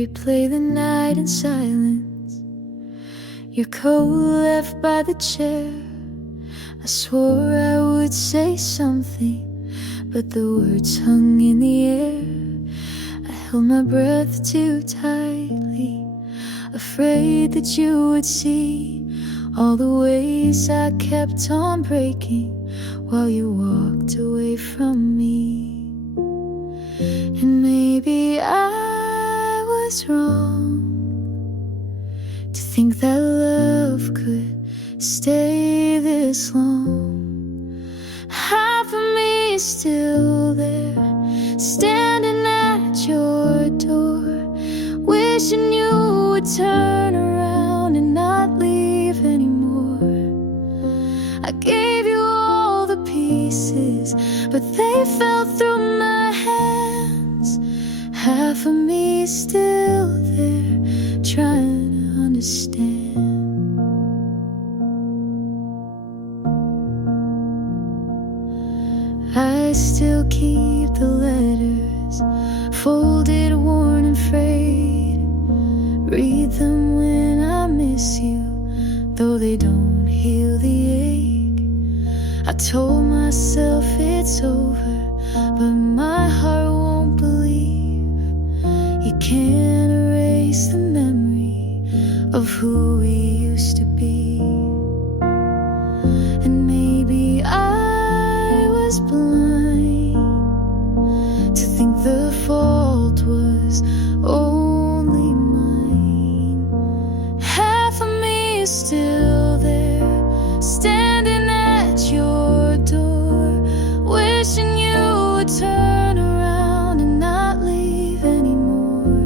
replay the night in silence. Your coat left by the chair. I swore I would say something, but the words hung in the air. I held my breath too tightly, afraid that you would see all the ways I kept on breaking while you walked away from me. And maybe I was wrong to think that love could stay this long. Half of me is still there, standing at your door, wishing you would turn around and not leave anymore. I gave you all the pieces, but they fell through my hands. Half of me is still there, trying to understand. I still keep the letters, folded, worn and frayed. Read them when I miss you, though they don't heal the ache. I told myself it's over, but my heart won't believe. You can't erase the memory of who we used to be. And maybe I was blind to think the fault was only mine. Half of me is still there, standing at your door, wishing you would turn around and not leave anymore.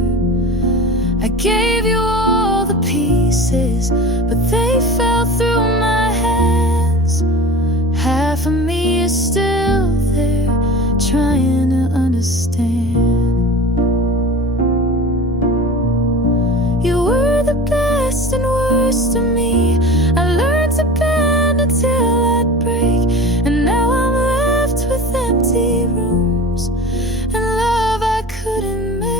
I gave you all the pieces, but they fell through my hands. Half of me is still there, trying to understand. You were the best and worst of me. I learned to bend until I'd break, and now I'm left with empty rooms and love I couldn't make.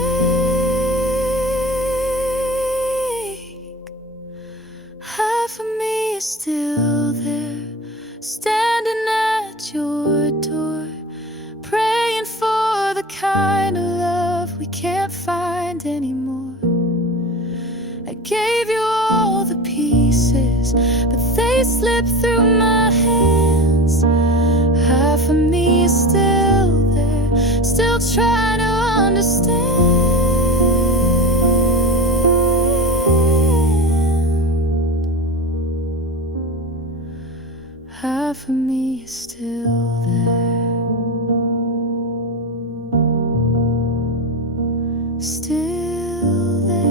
Half of me is still there, standing at your door, praying for the kind of love we can't find anymore. I gave you all the pieces, but they slipped through my hands. Half of me is still there, still trying to understand. Half of me is still there, still there.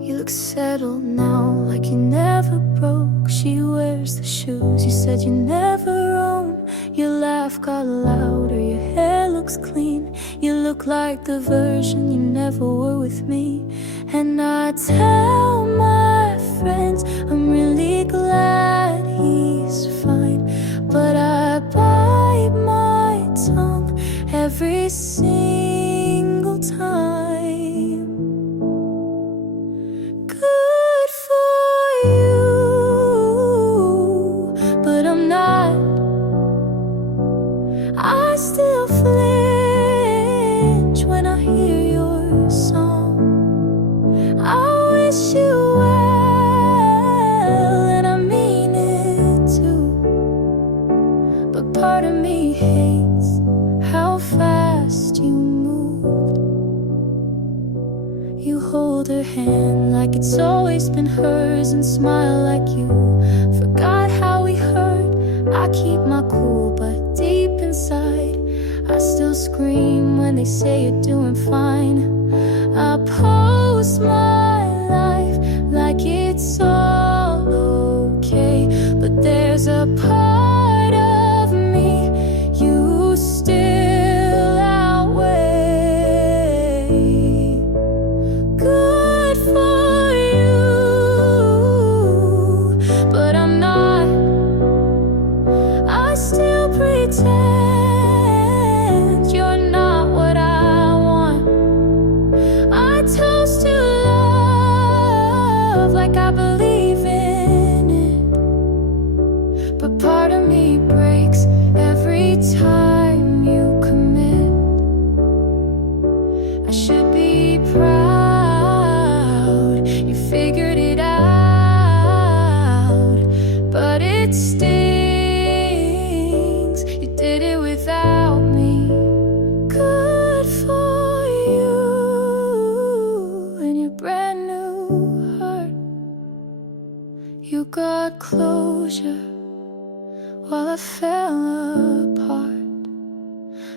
You look settled now, like you never broke. She wears the shoes you said you never own. Your laugh got louder, your hair looks clean. You look like the version you never were with me. And I tell my friends I'm really glad he's fine, but I bite my tongue every single time. Good for you, but I'm not. I still flinch when I hear your song. I wish you well, and I mean it too. But part of me hates how fast you moved. You hold her hand like it's always been hers, and smile like you forgot how we hurt. I keep my cool, but deep inside I still scream when they say you're doing fine. I post my life like it's all okay, but there's a part of me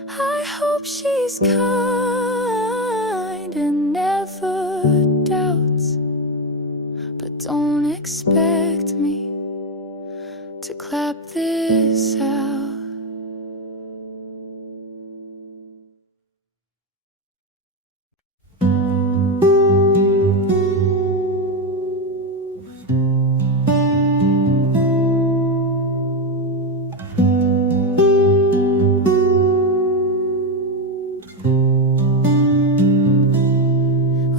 I hope she's kind and never doubts, but don't expect me to clap this out.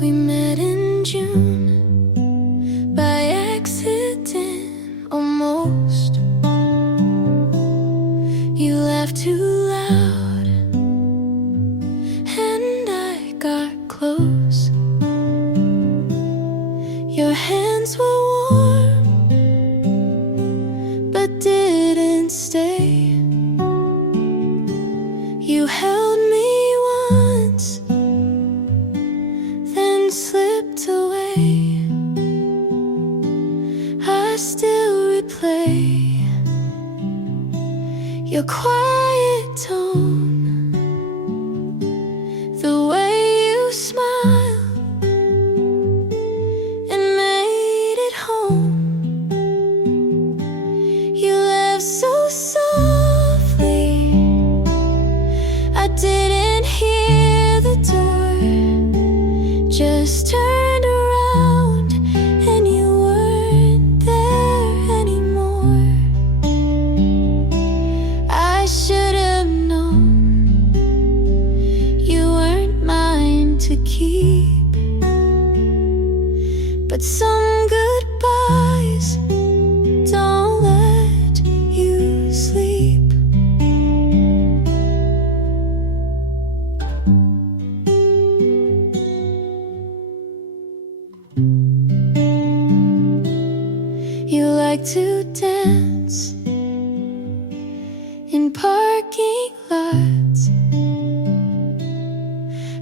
We met in June by accident, almost. You laughed too loud and I got close. Your hands were warm but didn't stay. You held me once, then slipped away. I still replay your quiet tone, the way you smile and made it home. You left so softly, I didn't hear the door, just turned around and you weren't there anymore. I should have known you weren't mine to keep, but some goodbyes don't let you sleep. You like to dance in parking lots.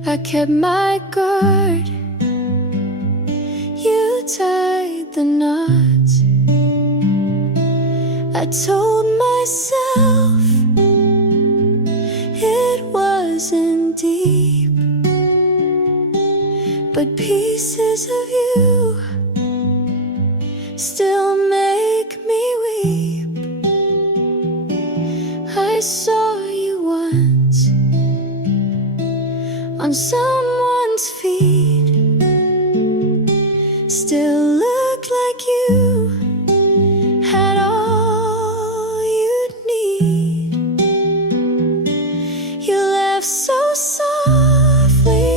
I kept my guard, you tied the knots. I told myself it wasn't deep, but pieces of you still make me weep. I saw you once on someone's feet, still looked like you had all you'd need. You left so softly,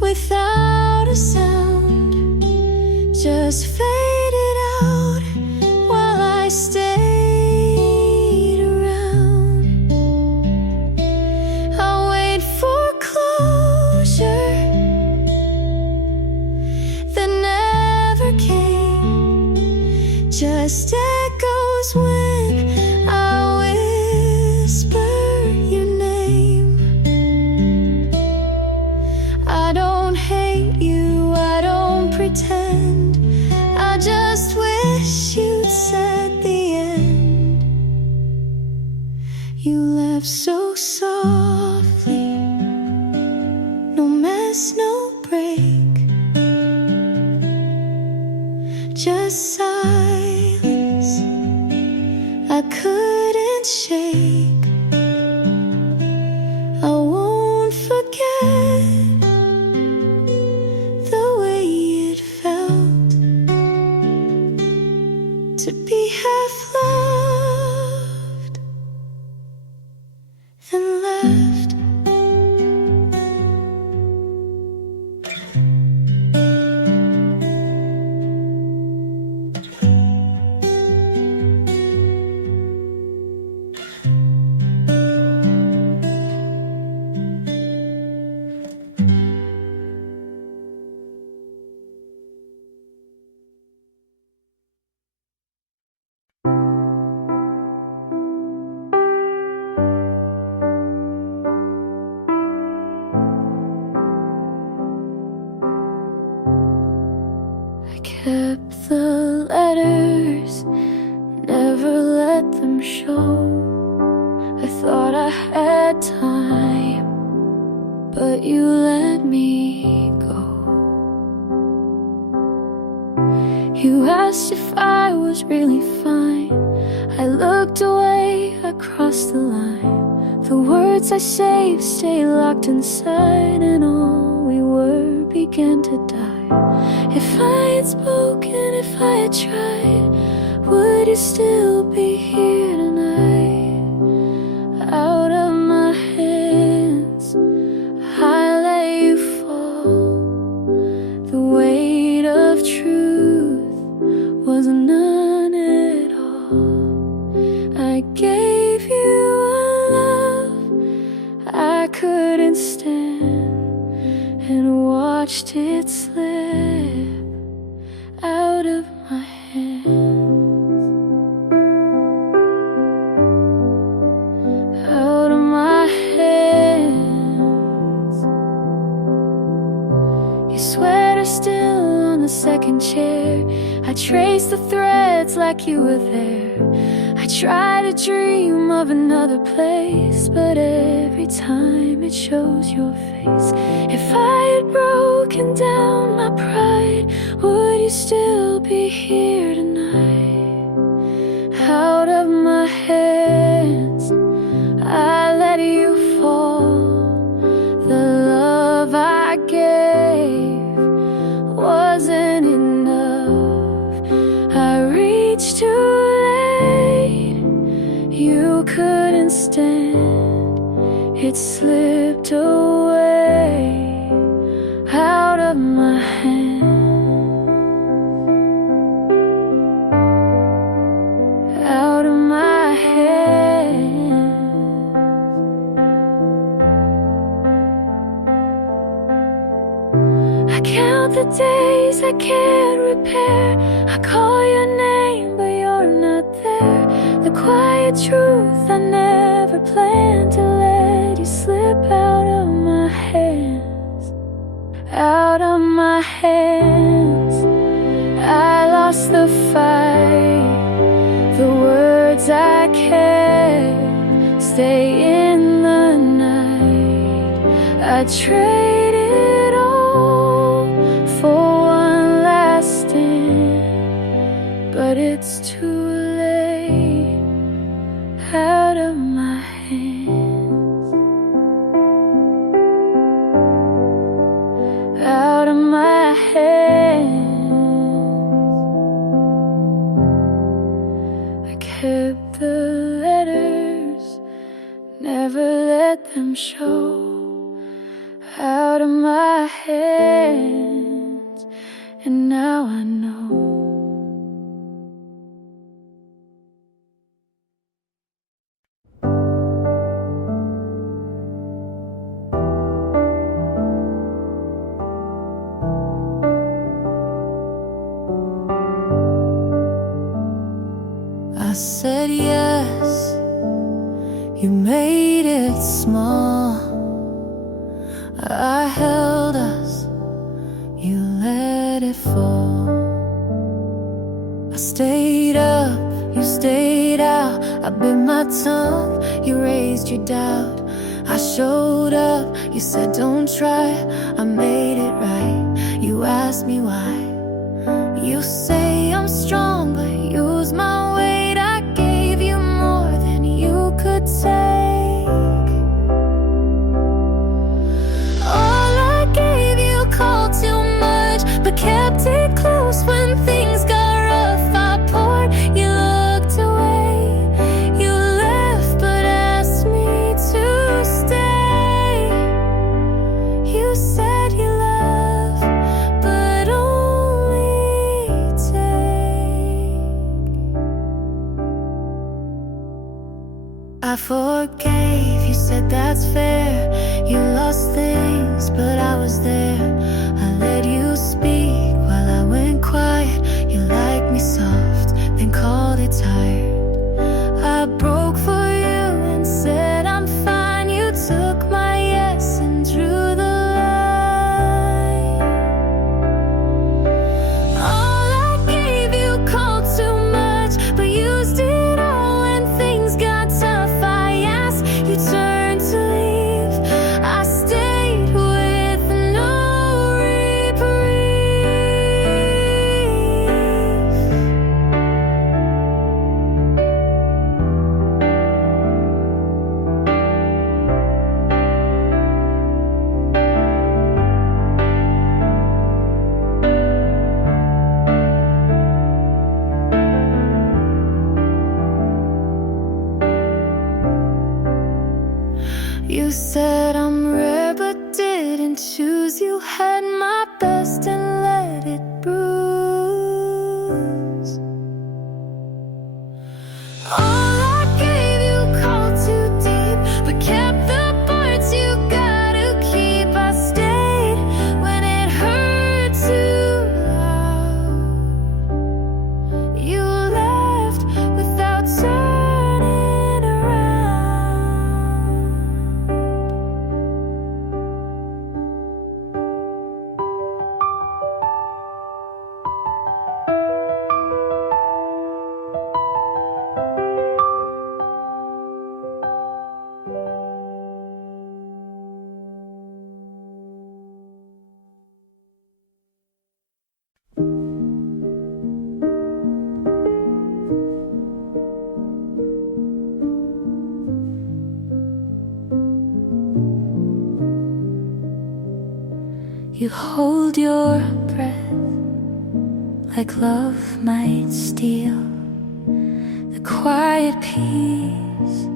without a sound, just faded out while I stayed around. I wait for closure that never came, just echoes when I whisper your name. I don't hate you, I don't pretend, I just wish you'd said the end. You left so softly, no mess, no break, just silence I couldn't shake. I won't forget the way it felt to be half loved, then left. thought I had time, but you let me go. You asked if I was really fine. I looked away, I crossed the line. The words I saved stay locked inside, and all we were began to die. If I had spoken, if I had tried, would you still be here tonight? Out of my hands, I let you fall. The weight of truth was none at all. I gave you a love I couldn't stand, and watched it slip out of my hands. Out of my hands. Your sweater still on the second chair. I traced the threads like you were there. I try to dream of another place, but every time it shows your face. If I had broken down my pride, would you still be here tonight? Out of my hands, I let you fall. The love I gave wasn't enough. I reached too late. You couldn't stand. It slipped away out of my hands. Out of my hands. I count the days I can't repair. I call your name, but you're not there. The quiet truth, I never planned to let you slip out of my hands. Out of my hands. I lost the fight. The words I kept stay in the night. I traded all for one last stand, but it's too late. Out of my hands. Out of my hands. I kept the letters, never let them show. Out of my hands, and now I know. I said yes, you made it small. I held us, you let it fall. I stayed up, you stayed out. I bit my tongue, you raised your doubt. I showed up, you said don't try. I made it right, you asked me why. You say I'm strong, but use my weight. I gave you more than you could take. All I gave you called too much, but kept it close when things got rough. I poured, you looked away. You left, but asked me to stay. You said you love, but only take. I forgave, you said that's fair. You lost things, but I was there. I let you speak while I went quiet. You liked me soft, then called it tired. I broke for you and said I'm fine. You took my yes and drew the line. All I gave you called too much, but used it all when things got tough. I asked You said I'm rare but didn't choose you. Had my best and let it bruise. All I gave you called too deep, but kept the parts you gotta keep. I stayed when it hurt too loud. You left without turning around. You hold your breath like love might steal the quiet peace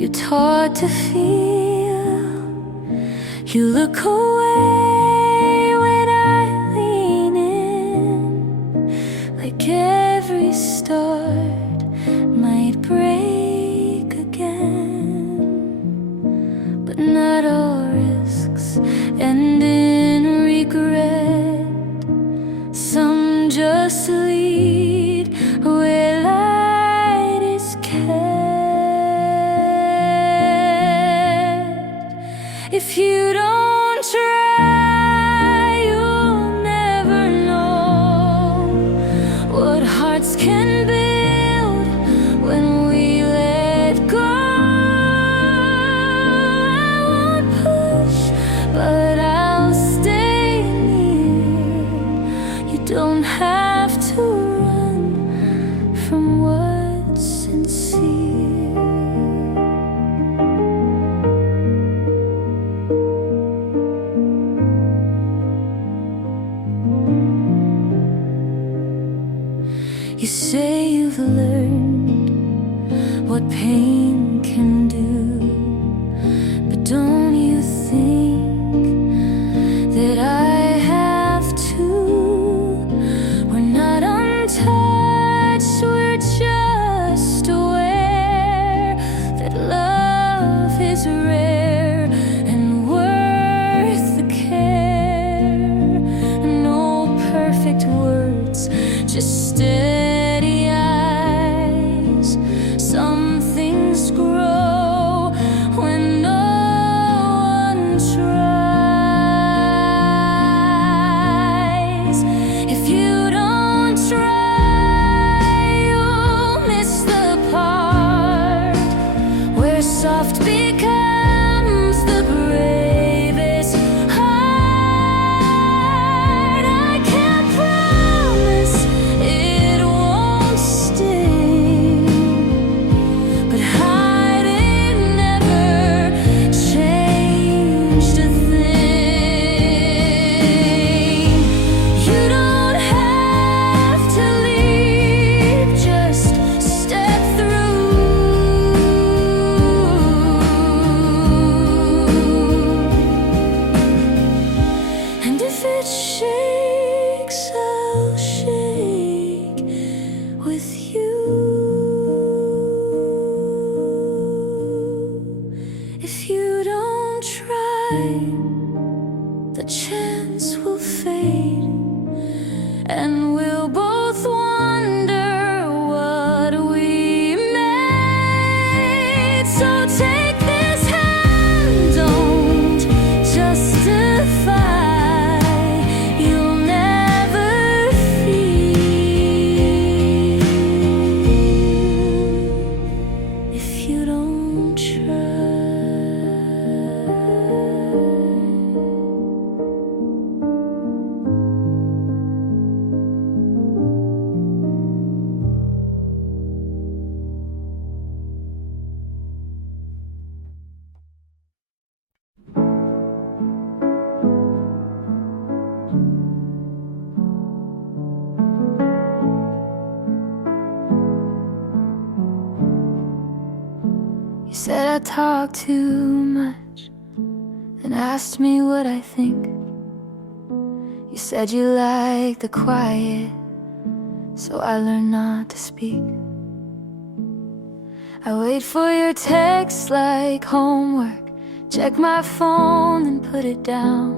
you taught to feel. You look away when I lean in, like every start might break again. But not all risks end in regret. Some just lead where light is kept. If you don't try, you'll never know what hearts can build when we let go. I won't push, but I'll stay near. You don't have to run from what's sincere. You say you've learned what pain can do, but don't you think that I have to? We're not untouched, we're just aware that love is rare and worth the care. No perfect words, just steady eyes. Some things grow when no one tries. If you don't try, you'll miss the part where soft becomes the bravest heart. I can't promise it won't sting, but hiding never changed a thing. You don't have to leave, just step through. And if it shakes, I'll shake with you. If you don't try, the chance will fade, and we'll both wonder what we made. So take this hand, don't justify. You'll never feel if you don't try. I talk too much and asked me what I think. You said you like the quiet, so I learned not to speak. I wait for your text like homework, check my phone and put it down.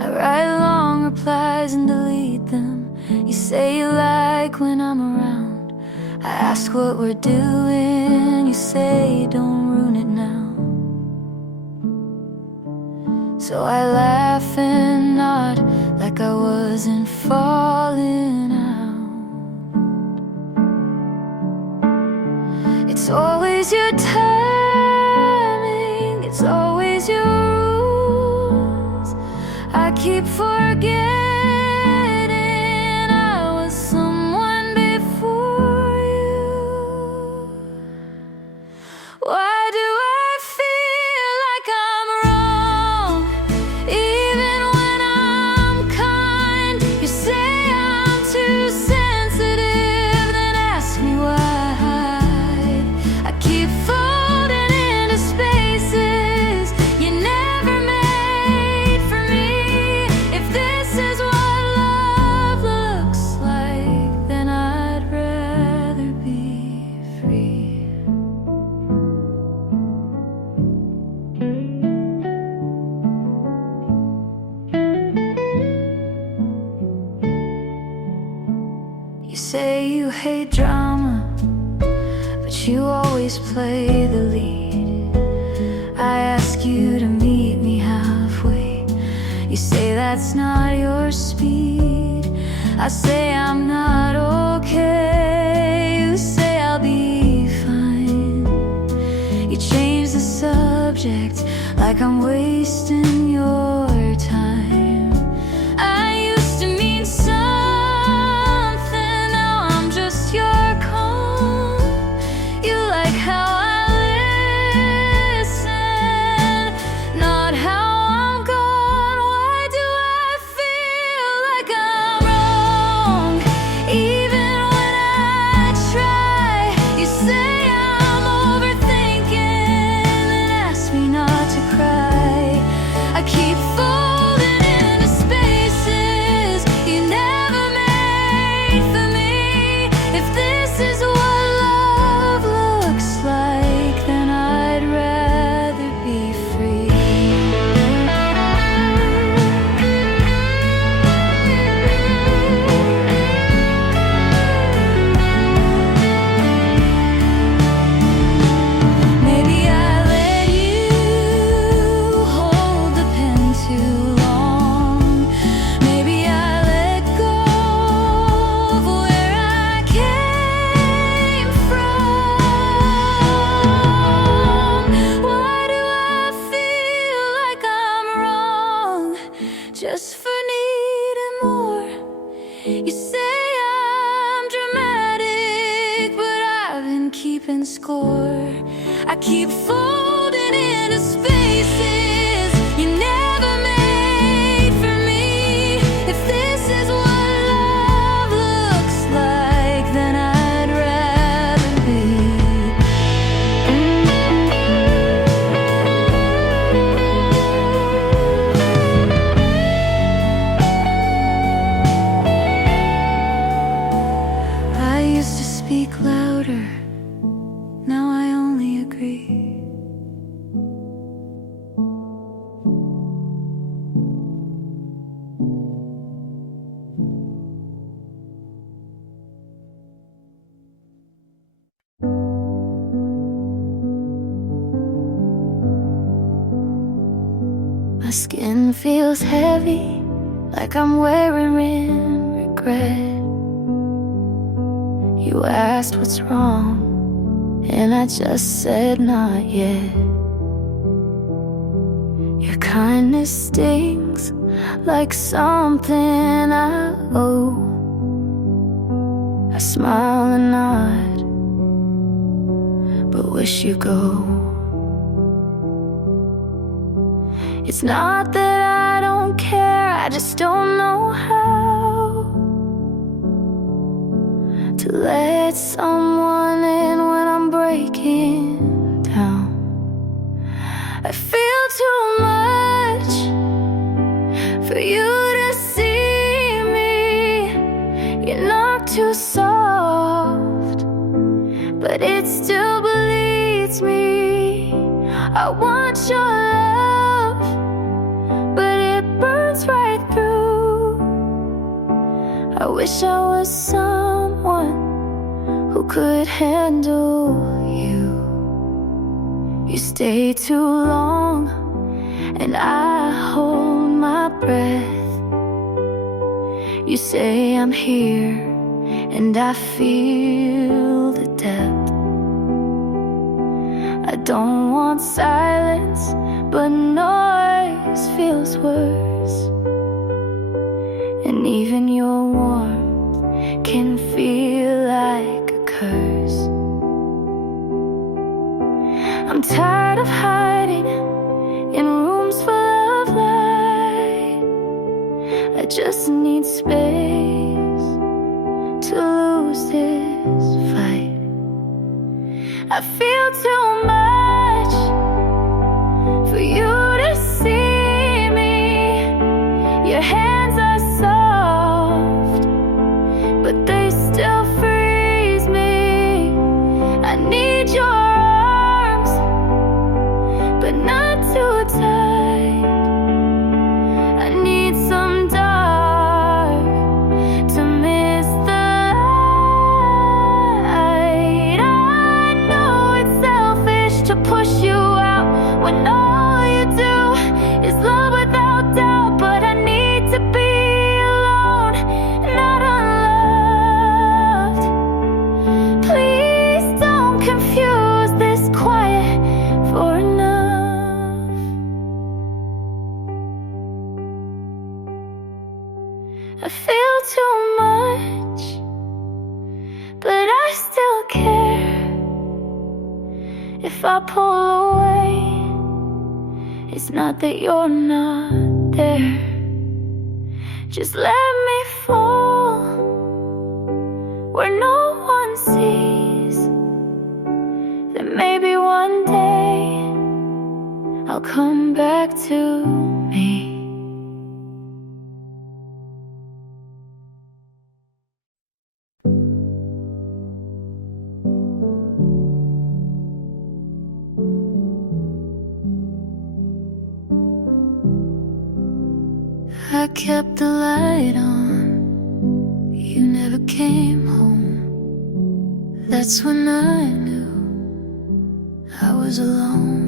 I write long replies and delete them. You say you like when I'm around. I ask what we're doing, you say don't ruin it now. So I laugh and nod like I wasn't falling out. It's always your timing, it's always your rules. I keep forgetting I was someone before you. Why do I feel like I'm wrong even when I'm kind? You say I'm too sensitive, then ask me why. I keep folding into spaces you never made for me. If this is what love looks like, then I'd rather be free. You say you hate drama, but you always play the lead. I ask you to meet me halfway. You say that's not your speed. I say I'm not okay. You say I'll be fine. You change the subject like I'm wasting your time. I used to mean something, now I'm just your calm. You like how I listen, not how I'm gone. Why do I feel like I'm wrong even when I try? You say I'm overthinking, then ask me not to cry. I keep folding into spaces you never made for me. If this is what love looks like, then I'd rather be free. Maybe I let you hold the pen too long. Maybe I let go of where I came from. Why do I feel like I'm wrong just for needing more? You say I'm dramatic, but I've been keeping score. I keep folding into spaces you never made for me. If this is what love looks like, then I'd rather be. I used to speak louder, now I only agree. My skin feels heavy, like I'm wearing regret. You asked what's wrong, and I just said not yet. Your kindness stings like something I owe. I smile and nod, but wish you go. It's not that I don't care, I just don't know how to let someone in when I'm breaking down. I feel too much for you to see me. You're not too soft, but it still bleeds me. I want your love, but it burns right through. I wish I was someone who could handle you. You stay too long, and I hold my breath. You say I'm here, and I feel the depth. I don't want silence, but noise feels worse. And even your warmth can feel like a curse. I'm tired of hiding in rooms full of light. I just need space to lose this fight. I feel too much for you to see me. Your hands are soft, but they still freeze me. I need your arms, but not too tight. I need some dark to miss the light. I know it's selfish to push you out when all you do is love without doubt, but I need to be alone, not unloved. Please don't confuse this quiet for enough. I feel too much, but I still care. If I pull away, it's not that you're not there. Just let me fall where no one sees. Then maybe one day I'll come back to me. I kept the light on, you never came home. That's when I knew I was alone.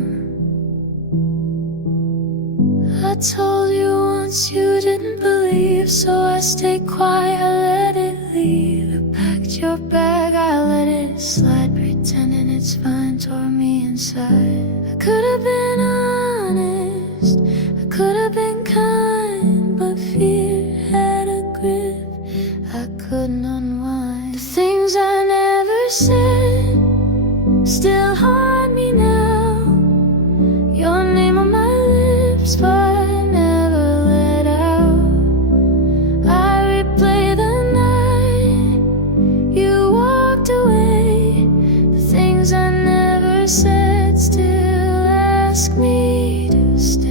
I told you once, you didn't believe, so I stayed quiet, I let it leave. I packed your bag, I let it slide, pretending it's fine, tore me inside. I could have been honest, I could have been kind, but fear had a grip I couldn't unwind. The things I never said still haunt me now. Your name on my lips, but I never let out. I replay the night you walked away. The things I never said still ask me to stay.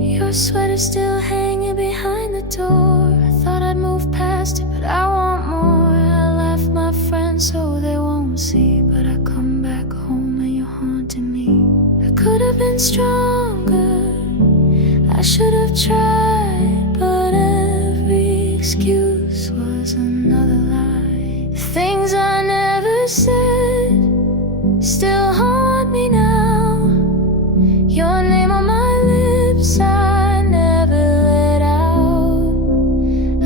Your sweater still hanging behind the door. I thought I'd move past it, but I want more. I left my friends so they won't see, but I come back home and you're haunting me. I could have been stronger, I should have tried, but every excuse was another lie. The things I never said still haunt me now. Your name on my lips, I never let out.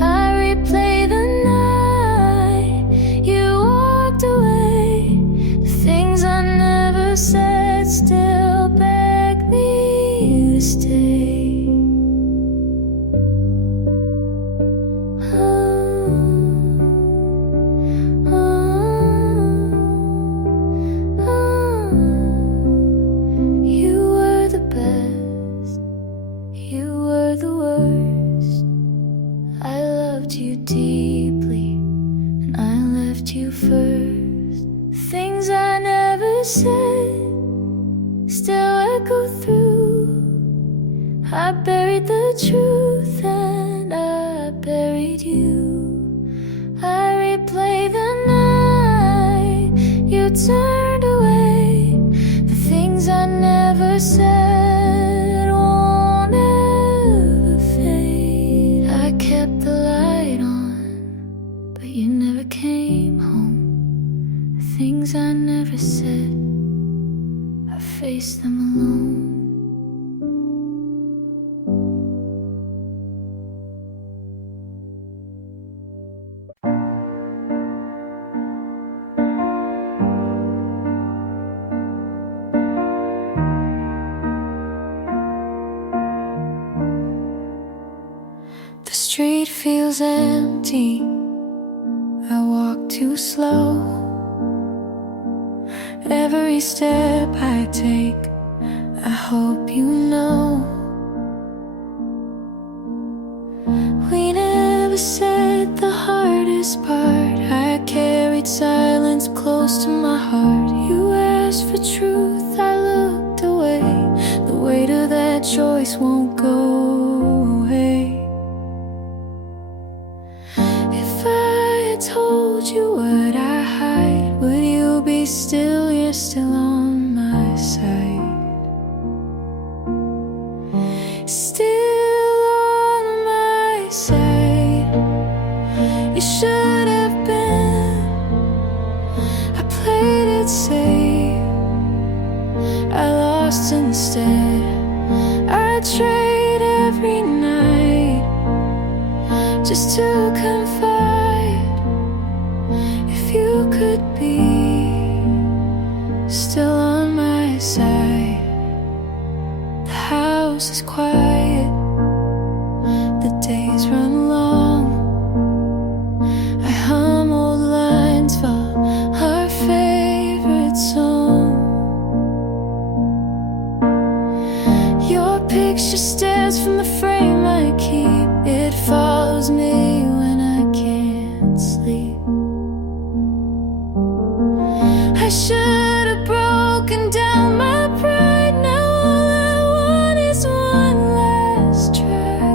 I replay the night you walked away. The things I never said still beg me to stay. You were the best, you were the worst. I loved you deeply, and I left you first. Things I never said I buried the truth and I buried you. I replay the night you turned away. The things I never said won't ever fade. I kept the light on, but you never came home. The things I never said, I faced them alone. The street feels empty, I walk too slow. Every step I take, I hope you know. We never said the hardest part. I carried silence close to my heart. You asked for truth, I looked away. The weight of that choice won't go away. If I told you what I hide, would you be still? You're still on my side. Still on my side. You should have been. I played it safe, I lost instead. I trade every night just to confide. If you could be still on my side. The house is quiet, the days run long. I hum old lines from our favorite song. Your picture stares from the frame I keep. It follows me when I can't sleep. I should have broken down my pride. Now all I want is one last try.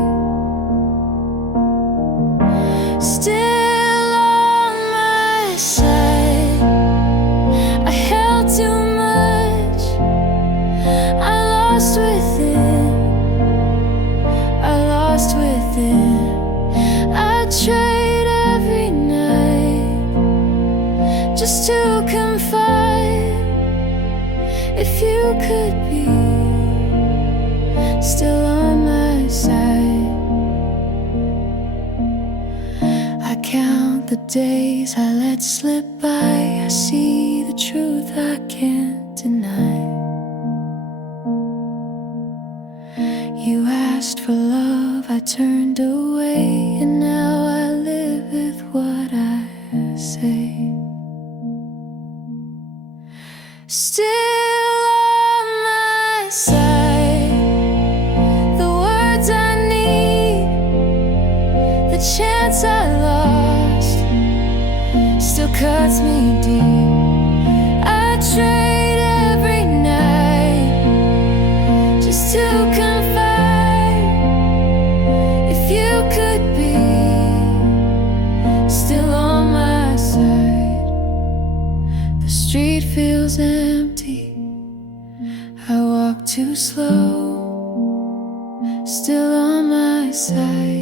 Still on my side. I held too much, I lost within. I lost within. I trade every night just to confide. If you could be still on my side. I count the days I let slip by. I see the truth I can't deny. You asked for love, I turned away, and now I live with what I say. Still on my side. The words I need, the chance I lost, still cuts me deep. I trade every night just to confide. If you could be still on my side. The street feels empty, I walk too slow. Still on my side.